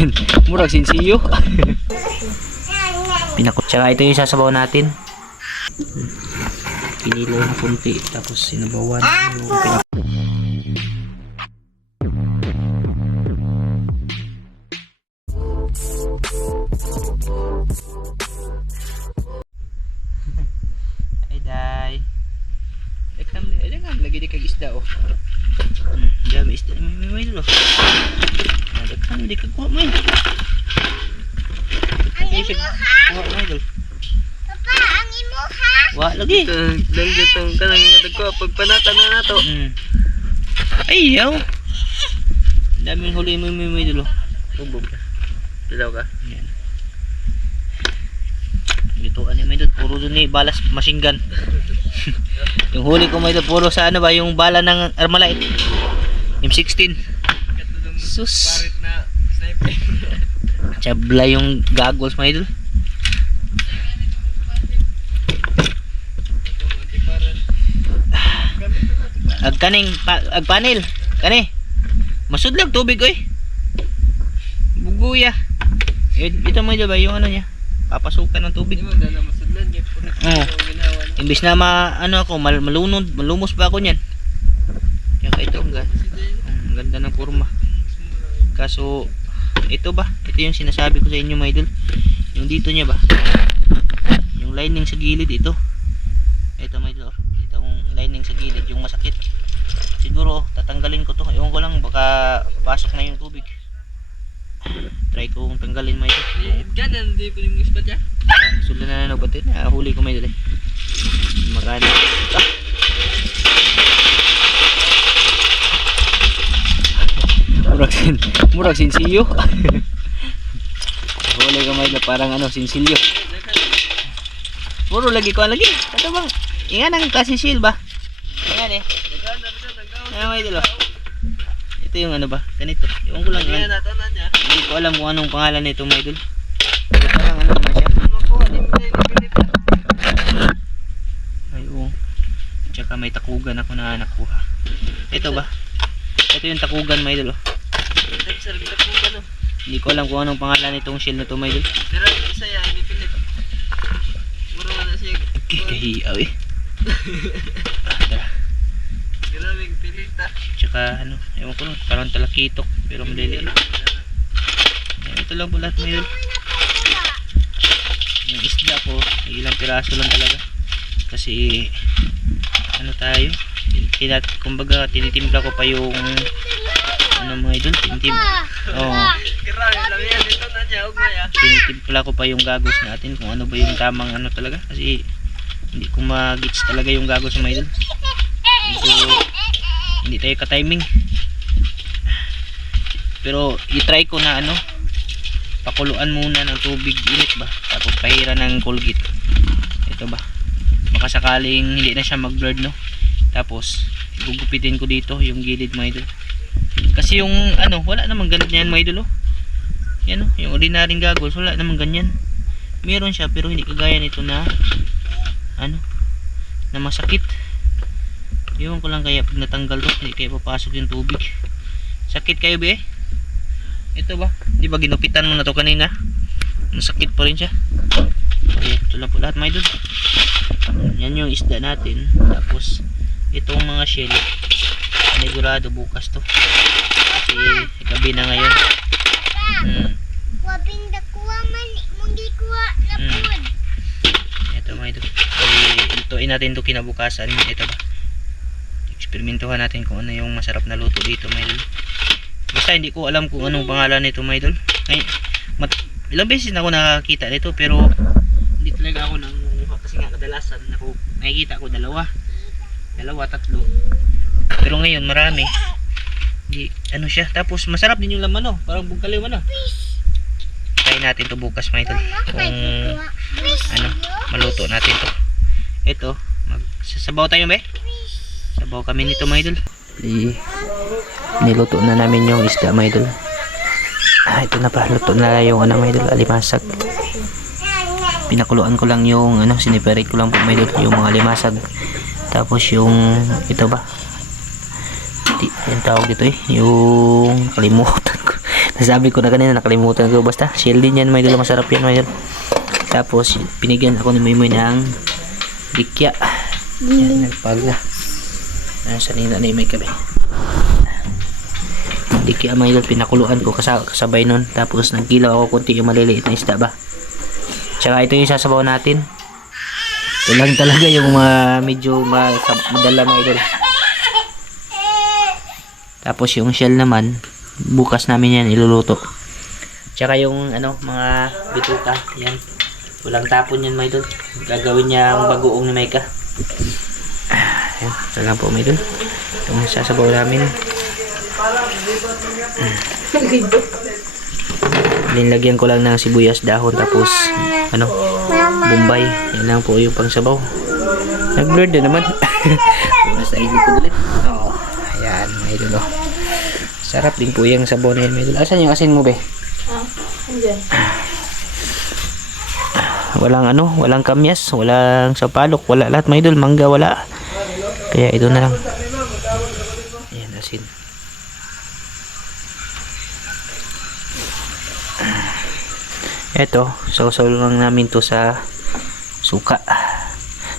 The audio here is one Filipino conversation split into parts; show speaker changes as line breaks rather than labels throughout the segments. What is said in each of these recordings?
sin murag sinsiyo. Pinakot. Tsaka ito yung sasabaw natin. Kinilo ng kunti. Tapos sinabawan. Yung pinakot. Dami isda na may may. Ah, Dekam, di kag kuha mo, eh.
Ang
Ay, kag-
imuha?
Kuha mo, idol.
Papa, ang imuha?
Wa, lagi.
Dangga tong kanang nagko pag panata na nato.
Hmm. Ay, yaw. Daming huli mo, may may, idol, oh.
Tubog ka. Dilaw ka.
Yan. Dito ano may dot puro dun ni balas machine gun. yung huli ko may puro sa ano ba yung bala ng Armalite. M16. Sus.
Parit na sniper.
Chabla yung goggles mga idol. Ag kaning pa, ag panel. Kani. Masudlag tubig oy. Buguya. Eh, ito mo ba yung ano niya? Papasukan ng tubig.
Di mo na masudlan puro
Oo. Imbis na ma, ano ako, mal, malunod, malumos ba ako niyan? Kaya ito, ang, ang ganda ng forma. Kaso, ito ba? Ito yung sinasabi ko sa inyo mga idol. Yung dito niya ba? Yung lining sa gilid, ito. Ito mga idol. oh. Ito yung lining sa gilid, yung masakit. Siguro, tatanggalin ko to. Ewan ko lang, baka pasok na yung tubig. Try kong tanggalin mga idol.
Ganan di pa yung ispat ya.
Ah, Sula na na batin. Ah, huli ko may dali. Magana. Ah. Murag sin, murag sinsilyo. huli ko may dali parang ano, sinsilyo. Puro lagi ko lagi. Ito bang, ingan ang kasisil ba? Ingan eh. Ay, may dalo. Ito yung ano ba? Ganito. Ewan ko lang. Yan.
na.
Hindi ko alam kung anong pangalan nito, may idol. Pero Parang ano naman siya.
Makuha di mo na ipilit.
Ay, oo. Tsaka may takugan ako na nakuha. Ito ba? Ito yung takugan, oh.
Nagsa rin ko gano.
Hindi ko alam kung anong pangalan nitong shell na to, my idol.
Pero isa ya ini pilit. Mura na siya.
Kikahiyaw eh. Ah, tara.
Grabe pilit ta.
Tsaka ano, ewan ko lang, parang talakitok. Pero maliliit. Ito lang po lahat, my idol. Yung isda ko, ilang piraso lang talaga. Kasi, ano tayo, tinat, kumbaga, tinitimpla ko pa yung, ano mga idol, tinitim, oh, tinitimpla ko pa yung gagos natin kung ano ba yung tamang ano talaga kasi hindi ko magits talaga yung gagos mga idol. Medyo hindi tayo ka-timing. Pero i-try ko na ano pakuluan muna ng tubig init ba? Tapos pahira ng colgate. Ito ba baka sakaling hindi na siya mag-blurred no tapos gugupitin ko dito yung gilid mga idol kasi yung ano wala namang ganito yan mga idol oh yan oh, yung ordinaryong goggles, wala naman ganyan. Meron siya pero hindi kagaya nito na ano, na masakit. Ewan ko lang kaya pag natanggal to, hindi kaya papasok yung tubig. Sakit kayo be? Ito ba? Di ba ginupitan mo na to kanina? Masakit pa rin siya. Okay, ito po lahat mga idol. Yan yung isda natin. Tapos, itong mga shell, panigurado bukas to. Kasi gabi na ngayon. Hmm. Hmm. Ito mga ito. Lutuin natin ito kinabukasan. Ito ba? Eksperimentuhan natin kung ano yung masarap na luto dito mga idol. Basta hindi ko alam kung anong pangalan nito mga idol. Ay, mat ilang beses na ako nakakita nito pero hindi talaga ako nga kadalasan ako nakikita ko dalawa. Dalawa, tatlo. Pero ngayon marami. Hindi, ano siya. Tapos masarap din yung laman no. Parang bugkaliw ano. Try natin to bukas mga idol. Kung ano, maluto natin to. Ito, magsasabaw tayo be? Sabaw kami nito mga idol. I, niluto na namin yung isda mga idol. Ah, ito na pa. Luto na yung ano mga idol, alimasag. Pinakuluan ko lang yung ano, siniperate ko lang po mga idol, yung mga alimasag. Tapos yung, ito ba? Di, yung tawag dito eh, yung kalimutan ko. Sabi ko na kanina, nakalimutan ko. Basta, shell din yan, may idol. Masarap yan, may idol. Tapos, pinigyan ako ni Maymoy ng dikya. Yan, nagpaga. Ayan, sa nina ni may kabe. Dikya, may idol. Pinakuluan ko kasa kasabay nun. Tapos, nagkilaw ako konti yung maliliit na isda ba. Tsaka, ito yung sasabaw natin. Ito lang talaga yung mga medyo masab- madala mga idol. Tapos yung shell naman, bukas namin yan iluluto. Tsaka yung ano, mga bituka, yan. Walang tapon yan mga idol. Gagawin niya ang bagoong ni Maika. Ah, Yan, ito lang po mga idol. Yung sasabaw namin. Linlagyan ko lang ng sibuyas dahon tapos ano, bombay. Yan lang po yung pangsabaw. Nag-blurred din naman. Sa inyo ko ulit. Oo. Ayan, may idol. oh. Sarap din po yung sabaw na yan, may idol. Asan yung asin mo, be? Walang ano, walang kamyas, walang sapalok, wala lahat, may idol. Mangga, wala. Kaya ito na lang. Ayan, asin. Eto, sausaw lang namin to sa suka.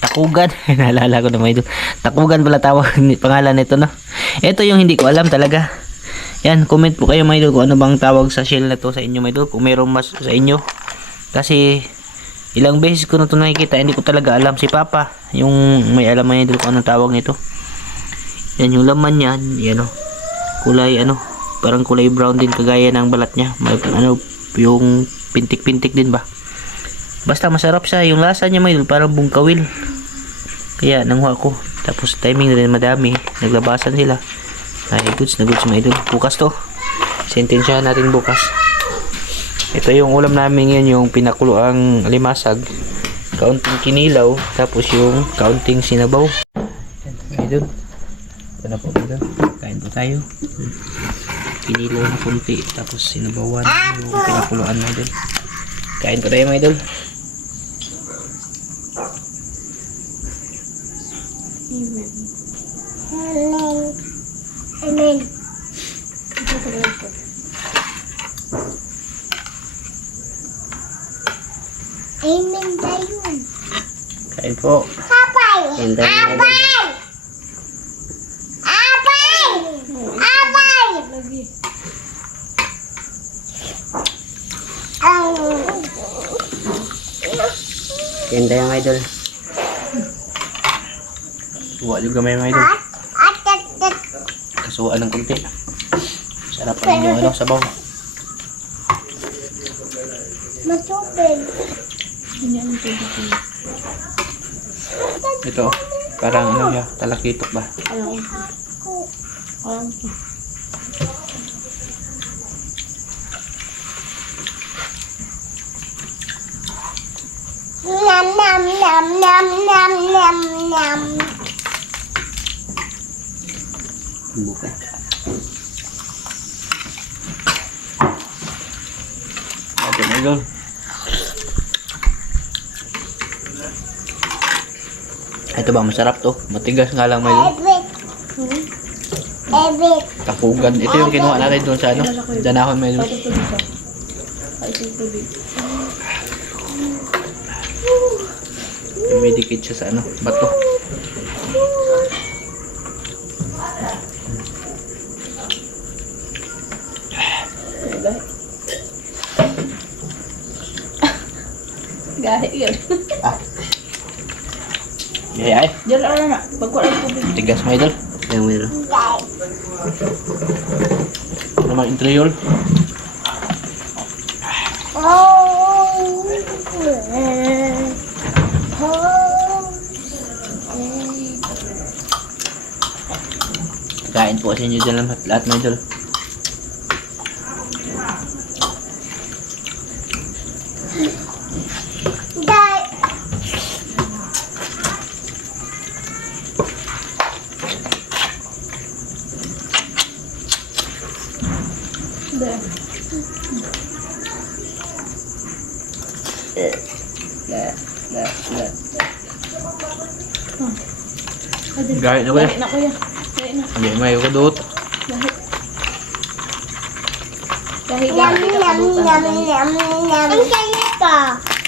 Takugan. Naalala ko na may. Takugan pala tawag pangalan nito, no? Ito yung hindi ko alam talaga. Yan, comment po kayo idol kung ano bang tawag sa shell na to sa inyo idol. Kung meron mas sa inyo. Kasi ilang beses ko na to nakikita, hindi ko talaga alam. Si Papa, yung may alam idol kung anong tawag nito. Yan yung laman niyan, yan o. Kulay ano, parang kulay brown din kagaya ng balat niya. May, ano, yung pintik-pintik din ba? Basta masarap siya. Yung lasa niya may parang bungkawil. Kaya nangwa ko. Tapos timing na rin madami. Naglabasan sila. Ay, goods na goods mga idol. Bukas to. Sentensyahan natin bukas. Ito yung ulam namin ngayon, yung pinakuluang limasag. Kaunting kinilaw. Tapos yung kaunting sinabaw. Idol. Ito na po. Kain po tayo. Kinilaw na kunti. Tapos sinabawan. Yung pinakuluan mga idol. Kain ko tayo mga idol.
Amen. Amen. Amen tayo.
Kain po.
Apay!
Ganda ng mga idol.
Apay! Apay! Ang...
Ganda yung idol. Suwa juga may mga idol. Kasuwaan ng kunti. Sarap pa rin yung ano, sabaw.
masupin.
Ito, parang ano siya, talakitok ba?
Nam, nam, nam, nam, nam, nam, nam.
Buka. Ito mga idol. Ito ba, masarap to. Matigas nga lang may
Ebit. Ebit.
takugan. Ito yung kinuha natin doon sa ano, danahon may idol. Dikit siya sa ano, bato.
Gahi yun.
Ay, ay.
Diyan lang na. Pagkuha ng tubig.
Tigas mga idol. Yung meron. Ano naman intrayol?
Oh. Oh.
Kain po sa inyo dyan lahat, lahat mga idol. Gahit na
kuya.
Hindi, may
kudot. Dahiga.
Yummy,
yummy,
yummy, yummy, yummy. Ang saya pa.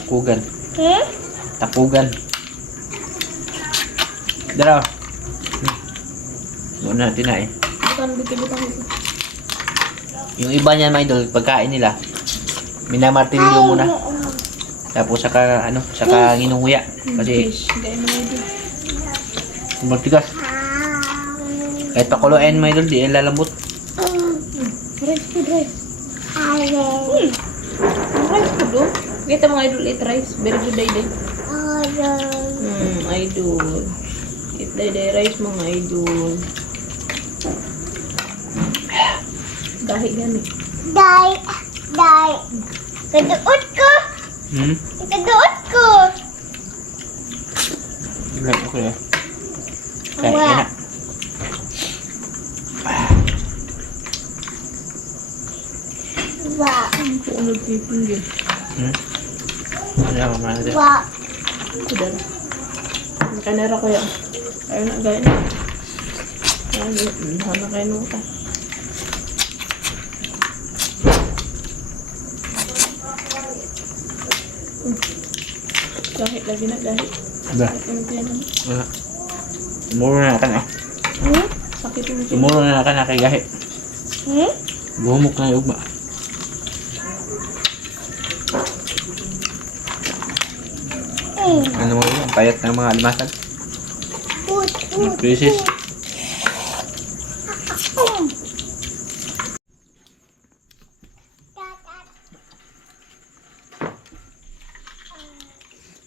Tapugan.
Hmm?
Tapugan. Dara. Doon natin na eh. Yung iba niya, mga idol, pagkain nila, minamartilyo muna. Tapos saka, ano, saka nginunguya. Kasi, martigas. Kahit pakuluin mga idol, di yan lalambot.
Rice food, rice.
Ayun.
Rice food, oh. Kita mga idol, eat rice. Very good day day.
Ayun.
Hmm, idol. Eat day day rice mga idol. Gahi gani.
Dai. Dai. Kaduot ko.
Hmm?
Kaduot ko.
Okay ah. Kaya, yan na.
po ano, hmm? ako nagpipinggil.
Hmm? Wala ko man dyan.
Wa.
Ito dyan. Nakanera ko yan. Ayun na, gaya na. Ayun, hana hmm, kayo nung ka. Dahit hmm. lagi na, dahit. Dahit.
Wala. Tumuro na ka na.
Hmm? Sakit yung tiyan.
Tumuro na ka na kay gahit.
Hmm?
Bumok na yung ugma. Ano mo yun? Payat ng mga almasag.
Put.
Ang crisis.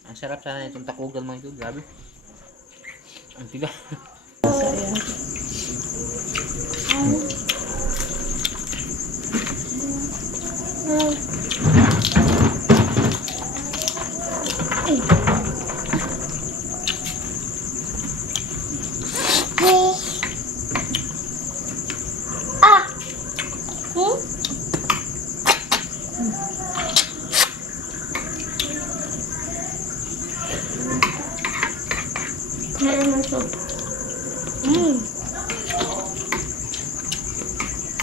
Ang sarap sana itong takugan mga ito. Grabe. Ang tiga.
Sayang.
Mm.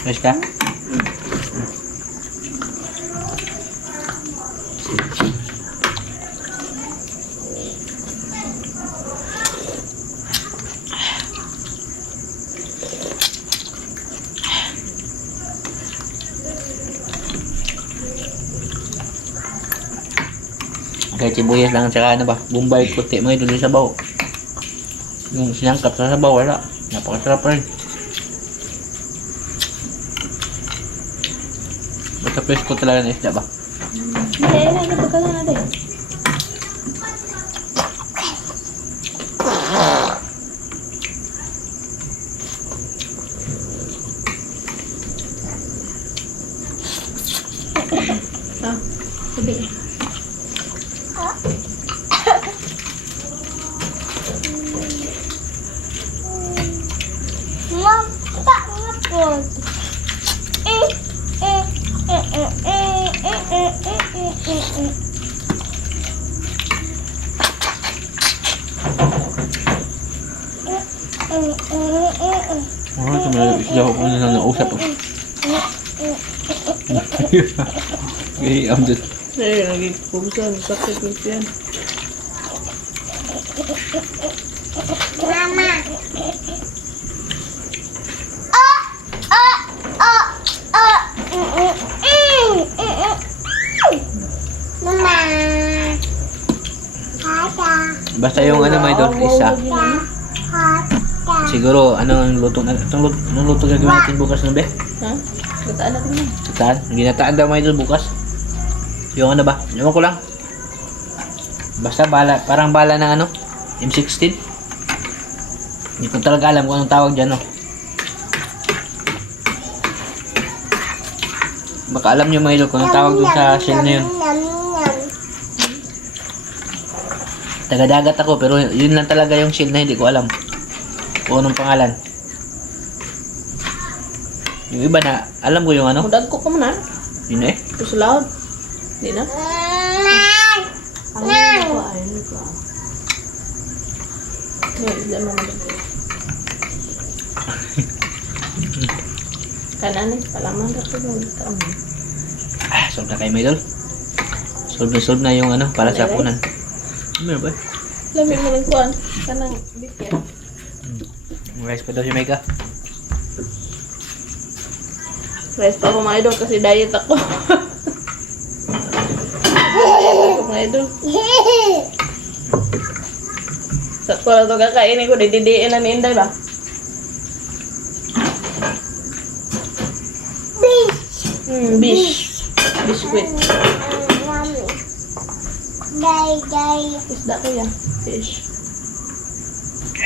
Fresh ka? Kahit sibuyas lang at saka ano ba, bombay puti mga idol yung sabaw. Yung sinangkap sa sabaw, wala. Napakasarap rin. Basta presko talaga ng isda ba?
Hindi, na, napagkalan natin.
Okay, I'm just...
Eh, lagi kubusan, sakit yung tiyan.
Mama. Oh, oh, oh. Mama. Tata.
Basta yung ano may doon, isa.
Tata.
Siguro, ano ang luto na... Itong luto, anong luto gagawin natin bukas na be?
Ha? Gataan natin yan.
Gitaan? Ginataan daw may doon bukas. Yung ano ba? Ewan ko lang. Basta bala, parang bala ng ano? M16? Hindi ko talaga alam kung anong tawag dyan, no? Baka alam nyo mga idol kung anong tawag dun sa shell na yun. Taga-dagat ako, pero yun lang talaga yung shell na hindi ko alam. Kung anong pangalan. Yung iba na, alam ko yung ano,
Mudag ko ka mo na.
yun eh.
Ito sa loud. Di na? Ano ko? Ayun ko. Isda mo mudag. Kanan eh. Palaman ka po yung kami.
Ah, solve na kayo, may idol. Solve na solve na yung ano, para sa punan. Meron ba?
Lamig mo ng kuwan. Kanang beef yan.
Rice pa daw si Mega.
Pa ako mga idol kasi diet ako. diet ako mga idol. Sa ko na ito kakainin ko, dididiin na ni Inday ba? Hmm, bish. Biscuit.
Day, day.
Isda ko yan. Fish.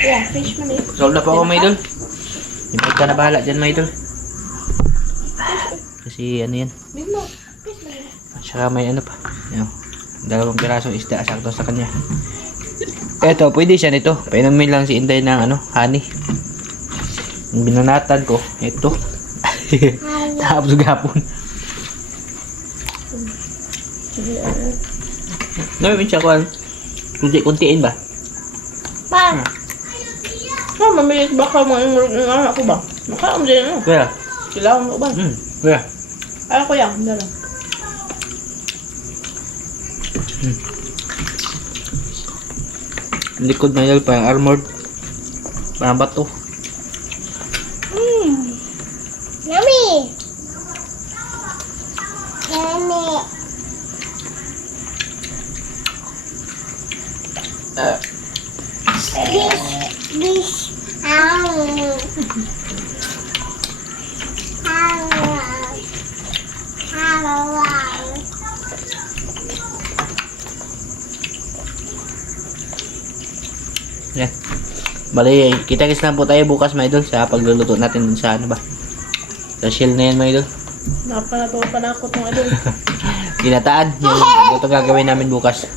Yeah, fish man eh.
Solve na po ako, may idol. Yung Mega na bahala dyan, may idol. Kasi ano yan. At saka may ano pa. Yan. Dalawang pirasong isda sakto sa kanya. Eto, pwede siya nito. Painumin lang si Inday ng ano, honey. Yung binanatan ko, ito. Tapos gapon. Gawin siya ko, kunti-kuntiin ba?
Pa.
Ah, mamilis ba ka mga imulog ng anak ko ba? Makaam din ano.
Kuya,
Kailangan mo ba?
hmm, kuya.
Ay, ko yan. Dala.
Ang likod na yun, parang armored. Parang bato.
Mm. Yummy. Yummy. Bish, bish. Ow. Ow. Ow.
Yan. Bali, kita-kits lang po tayo bukas, mga idol, sa pagluluto natin dun sa ano ba. Sa shell na yan, mga idol.
Napanatuwa pa na ako itong idol.
Ginataan. Yung ito gagawin namin bukas.